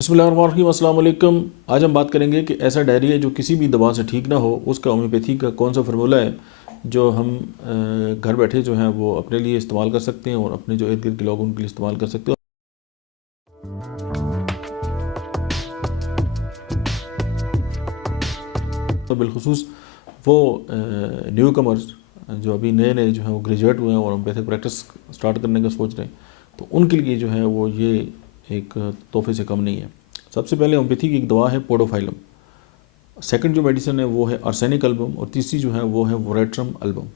बिस्मिल्लाहिर्रहमानिर्रहीम, अस्सलाम वालेकुम। आज हम बात करेंगे कि ऐसा डायरिया जो किसी भी दवा से ठीक ना हो, उसका होम्योपैथी का कौन सा फार्मूला है जो हम घर बैठे जो हैं वो अपने लिए इस्तेमाल कर सकते हैं और अपने जो इर्द गिर्द के लोग उनके लिए इस्तेमाल कर सकते हैं। तो बिलखसूस वो न्यू कमर्स जो अभी नए नए जो हैं वो ग्रेजुएट हुए हैं और होम्योपैथिक प्रैक्टिस स्टार्ट करने का सोच रहे हैं, तो उनके लिए जो है वो ये एक तोहफे से कम नहीं है। सबसे पहले होम्योपैथी की एक दवा है पोडोफाइलम। सेकंड जो मेडिसिन है वो है आर्सेनिक एल्बम और तीसरी जो है वो है वोरेट्रम एल्बम।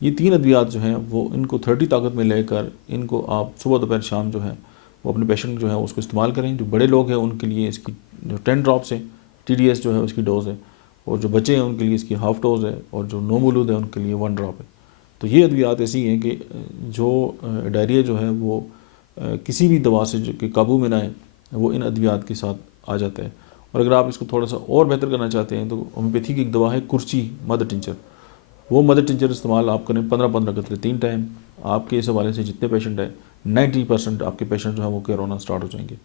ये तीन अद्वियात जो हैं वो इनको 30 ताकत में लेकर इनको आप सुबह दोपहर शाम जो है वो अपने पेशेंट जो है उसको इस्तेमाल करें। जो बड़े लोग हैं उनके लिए इसकी जो 10 ड्रॉप्स है TDS जो है उसकी डोज़ है, और जो बच्चे हैं उनके लिए इसकी हाफ डोज़ है, और जो नो मौलूद है उनके लिए 1 ड्रॉप है। तो ये अद्वियात ऐसी हैं कि जो डायरिया जो है वो किसी भी दवा से जो कि काबू में ना आए, वो इन अद्वियात के साथ आ जाता है। और अगर आप इसको थोड़ा सा और बेहतर करना चाहते हैं तो होम्योपैथी की एक दवा है कुर्ची मदर टिंचर। वो मदर टिंचर इस्तेमाल आप करें 15-15 कतरे 3 टाइम। आपके इस हवाले से जितने पेशेंट हैं 90% आपके पेशेंट जो है वो क्योर होना स्टार्ट हो जाएंगे।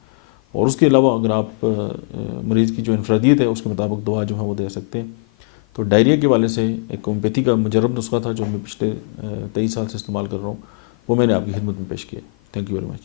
और उसके अलावा अगर आप मरीज़ की जो इनफरादियत है उसके मुताबिक दवा जो है वो दे सकते हैं। तो डायरिया के वाले से एक होम्योपैथी का मुजरब नुस्खा था जो मैं पिछले 23 साल से इस्तेमाल कर रहा हूँ, वो मैंने आपकी खिदमत में पेश किया। Thank you very much.